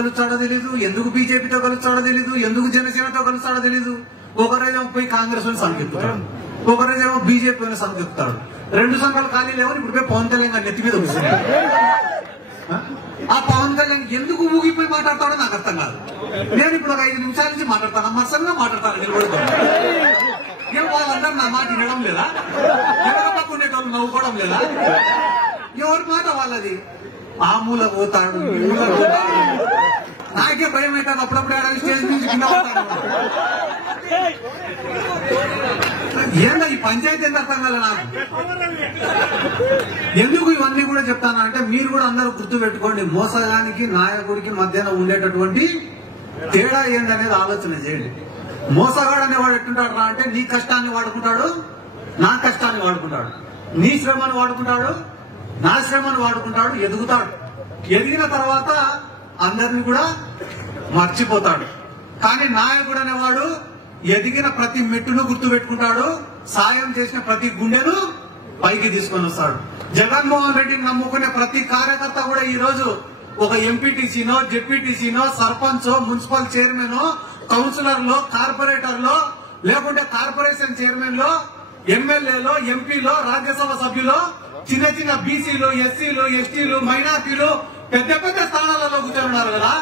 కలుస్తాడో తెలీదు, ఎందుకు బీజేపీతో కలుస్తాడో తెలీదు, ఎందుకు జనసేనతో కలుస్తాడో తెలీదు. ఒకరోజేమో పోయి కాంగ్రెస్ అని సంకెత్తుతాడు, ఒకరోజేమో బీజేపీ అని సంకెత్తుతాడు. 2 సంఘాలు ఖాళీ లేవని ఇప్పుడు పోయి పవన్ కళ్యాణ్ గారి నెత్తి మీద వస్తున్నాడు. ఆ పవన్ కళ్యాణ్ ఎందుకు ఊగిపోయి మాట్లాడతాడో నాకు అర్థం కాదు. నేను ఇప్పుడు ఒక 5 నిమిషాల నుంచి మాట్లాడతాను, మత్సంగా మాట్లాడతాను నిలబడుతాను. వాళ్ళందరూ నా మాట వినడం లేదా? ఎవరి పక్క ఉండేటోళ్ళు నవ్వుకోవడం లేదా? ఎవరి మాట వాళ్ళది. ఆ మూల పోతాడు, ఈ మూల పోతాడు. నాకే భయం అవుతాను అప్పుడప్పుడు స్టేజ్ నుంచి కింద పోతాడు. ఏందా ఈ పంచాయతీ ఎంత అర్థం కాలే నాకు. ఎందుకు ఇవన్నీ కూడా చెప్తాను అంటే మీరు కూడా అందరూ గుర్తు పెట్టుకోండి, మోసగానికి నాయకుడికి మధ్యన ఉండేటటువంటి తేడా ఏందనేది ఆలోచన చేయండి. మోసగాడు అనేవాడు ఎట్టుంటాడు రా అంటే నీ కష్టాన్ని వాడుకుంటాడు, నా కష్టాన్ని వాడుకుంటాడు, నీ శ్రమను వాడుకుంటాడు, నా శ్రమను వాడుకుంటాడు, ఎదుగుతాడు. ఎదిగిన తర్వాత అందరినీ కూడా మర్చిపోతాడు. కానీ నాయకుడు అనేవాడు ఎదిగిన ప్రతి మెట్టును గుర్తు పెట్టుకుంటాడు, సాయం చేసిన ప్రతి గుండెను పైకి తీసుకొని వస్తాడు. జగన్మోహన్ రెడ్డిని నమ్ముకునే ప్రతి కార్యకర్త కూడా ఈ రోజు ఒక ఎంపీటీసీనో, జెడ్పీటీసీనో, సర్పంచో, మున్సిపల్ చైర్మన్, కౌన్సిలర్లో, కార్పొరేటర్లో, లేకుంటే కార్పొరేషన్ చైర్మన్ లో, ఎమ్మెల్యేలో, ఎంపీలో, రాజ్యసభ సభ్యులో, చిన్న చిన్న బీసీలు, ఎస్సీలు, ఎస్టీలు, మైనార్టీలు పెద్ద పెద్ద స్థానాలలో కూర్చొని కదా.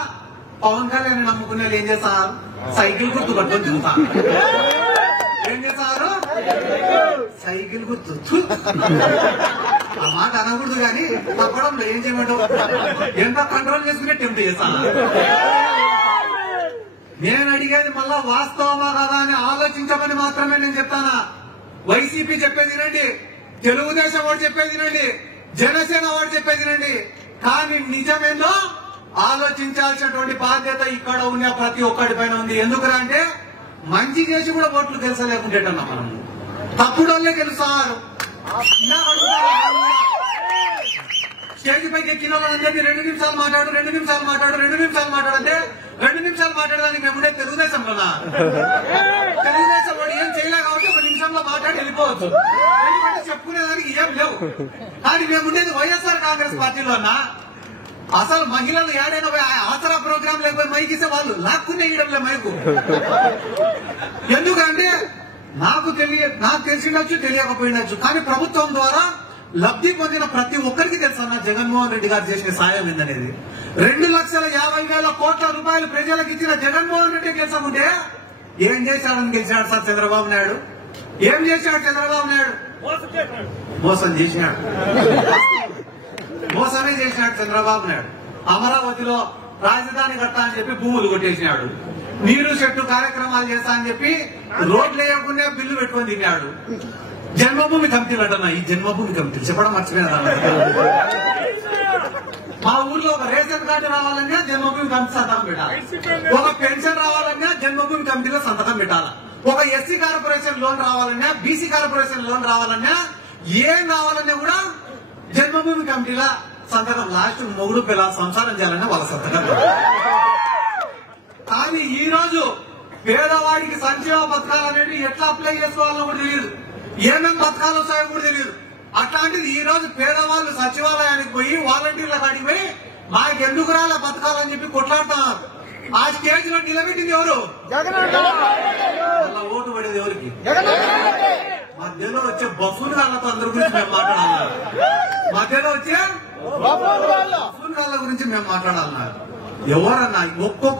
పవన్ కళ్యాణ్ నమ్ముకునే ఏం చేస్తారు? సైకిల్ గుర్తు పట్టుకొని తిరుగుతారు. ఏం చేస్తారు? సైకిల్ గుర్తు. ఆ మాట అనకూడదు కానీ తప్పడంలో ఏం చేయమంటావు? ఎంత కంట్రోల్ చేసుకునే టెంప్ట్ చేస్తాను. నేను అడిగేది మళ్ళా వాస్తవమా కదా అని ఆలోచించమని మాత్రమే నేను చెప్తానా. వైసీపీ చెప్పేది వినండి, తెలుగుదేశం వాడు చెప్పేది వినండి, జనసేన వాడు చెప్పేది వినండి. కానీ నిజమేందో ఆలోచించాల్సినటువంటి బాధ్యత ఇక్కడ ఉన్న ప్రతి ఒక్కడి పైన ఉంది. ఎందుకంటే మంచి చేసి కూడా ఓట్లు గెలిచలేకుంటేటన్నా మనం తప్పుడు వాళ్ళే గెలుస్తారు. స్టేజ్ పైకి ఎక్కిన వాళ్ళందరినీ 2 నిమిషాలు మాట్లాడు, 2 నిమిషాలు మాట్లాడు, 2 నిమిషాలు మాట్లాడంటే 2 నిమిషాలు మాట్లాడడానికి మేముండే తెలుగుదేశంలోనా? తెలుగుదేశం వాడు ఏం చేయలే కాబట్టి 1 నిమిషంలో మాట్లాడి వెళ్ళిపోవచ్చు. ఎందుకంటే చెప్పుకునేదానికి ఏం లేవు. కానీ మేముండేది వైఎస్ఆర్ కాంగ్రెస్ పార్టీలోనా? అసలు మహిళలు ఏడైనా ఆసరా ప్రోగ్రాం లేకపోయి మైక్ ఇస్తే వాళ్ళు లాక్కునే ఇవ్వడంలే మైకు. ఎందుకంటే నాకు తెలిసిండొచ్చు, తెలియకపోయినచ్చు. కానీ ప్రభుత్వం ద్వారా లబ్ధి పొందిన ప్రతి ఒక్కరికి తెలుసన్న జగన్మోహన్ రెడ్డి గారు చేసే సాయం ఏందనేది. 2,50,000 కోట్ల రూపాయలు ప్రజలకు ఇచ్చిన జగన్మోహన్ రెడ్డి గెలిచకుంటే ఏం చేశాడని గెలిచాడు సార్ చంద్రబాబు నాయుడు? ఏం చేశాడు చంద్రబాబు నాయుడు? మోసం చేసినాడు, మోసమే చేసినాడు చంద్రబాబు నాయుడు. అమరావతిలో రాజధాని కడతా అని చెప్పి భూములు కొట్టేసినాడు. నీరు చెట్టు కార్యక్రమాలు చేస్తా అని చెప్పి రోడ్లు వేయకుండా బిల్లు పెట్టుకొని తిన్నాడు. జన్మభూమి కమిటీలు అంటున్నా, ఈ జన్మభూమి కమిటీలు చెప్పడం మర్చిపోయినా. మా ఊర్లో ఒక రేషన్ కార్డు రావాలన్నా జన్మభూమి కమిటీ సంతకం పెట్టాలి, ఒక పెన్షన్ రావాలన్నా జన్మభూమి కమిటీలో సంతకం పెట్టాలి, ఒక ఎస్సీ కార్పొరేషన్ లోన్ రావాలన్నా, బీసీ కార్పొరేషన్ లోన్ రావాలన్నా, ఏం కావాలన్నా కూడా జన్మభూమి కమిటీలో సంతకం. లాస్ట్ మొగుడు పిల్లల సంసారం చేయాలన్నా వాళ్ళ సంతకం. కానీ ఈ రోజు పేదవాడికి సంక్షేమ పథకాలు అనేవి ఎట్లా అప్లై చేసుకోవాలో కూడా తెలియదు, ఏమేమి పథకాలు వస్తాయో కూడా తెలియదు. అట్లాంటిది ఈ రోజు పేదవాళ్ళు సచివాలయానికి పోయి వాలంటీర్ల కాడికి పోయి మాకెందుకు రాలే పథకాలు అని చెప్పి కొట్లాడుతున్నారు. ఆ స్టేజ్ లో నిలబెట్టింది ఎవరు? అలా ఓటు పడేది ఎవరికి? మధ్యలో వచ్చే బఫూన్ గాళ్ళతో అందరి గురించి మేము మాట్లాడాలన్నారు. మధ్యలో వచ్చే బఫూన్ గాళ్ళ గురించి మేము మాట్లాడాలన్నారు. ఎవరన్నా ఒక్కొక్క